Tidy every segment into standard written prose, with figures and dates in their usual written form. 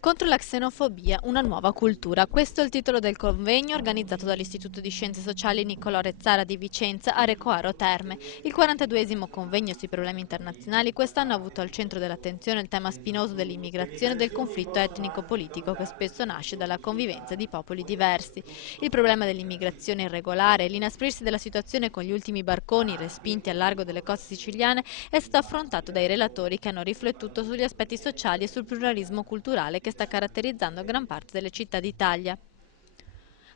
Contro la xenofobia, una nuova cultura. Questo è il titolo del convegno organizzato dall'Istituto di Scienze Sociali Niccolò Rezzara di Vicenza a Recoaro Terme. Il 42esimo convegno sui problemi internazionali quest'anno ha avuto al centro dell'attenzione il tema spinoso dell'immigrazione e del conflitto etnico-politico che spesso nasce dalla convivenza di popoli diversi. Il problema dell'immigrazione irregolare e l'inasprirsi della situazione con gli ultimi barconi respinti al largo delle coste siciliane è stato affrontato dai relatori che hanno riflettuto sugli aspetti sociali e sul pluralismo culturale che sta caratterizzando gran parte delle città d'Italia.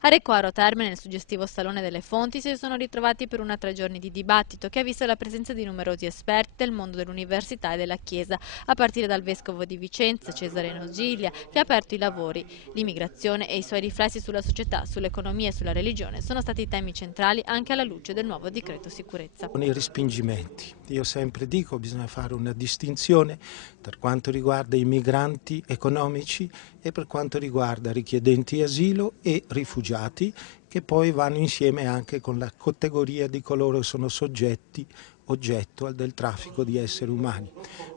A Recoaro Terme, nel suggestivo Salone delle Fonti, si sono ritrovati per 3 giorni di dibattito che ha visto la presenza di numerosi esperti del mondo dell'università e della Chiesa, a partire dal vescovo di Vicenza, Cesare Nosiglia, che ha aperto i lavori. L'immigrazione e i suoi riflessi sulla società, sull'economia e sulla religione sono stati temi centrali anche alla luce del nuovo decreto sicurezza. Con i respingimenti, io sempre dico che bisogna fare una distinzione per quanto riguarda i migranti economici e per quanto riguarda richiedenti asilo e rifugiati, che poi vanno insieme anche con la categoria di coloro che sono oggetto del traffico di esseri umani.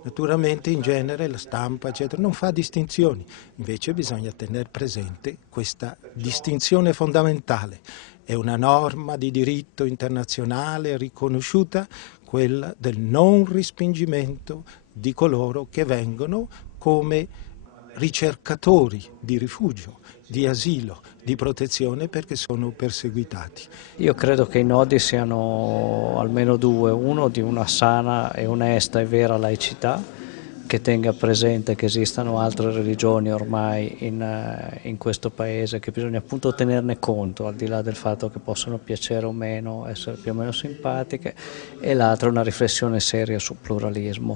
Naturalmente in genere la stampa eccetera non fa distinzioni, invece bisogna tenere presente questa distinzione fondamentale. È una norma di diritto internazionale riconosciuta, quella del non respingimento di coloro che vengono come ricercatori di rifugio, di asilo, di protezione perché sono perseguitati. Io credo che i nodi siano almeno due, uno di una sana e onesta e vera laicità, che tenga presente che esistano altre religioni ormai in questo paese, che bisogna appunto tenerne conto, al di là del fatto che possono piacere o meno, essere più o meno simpatiche, e l'altro una riflessione seria sul pluralismo.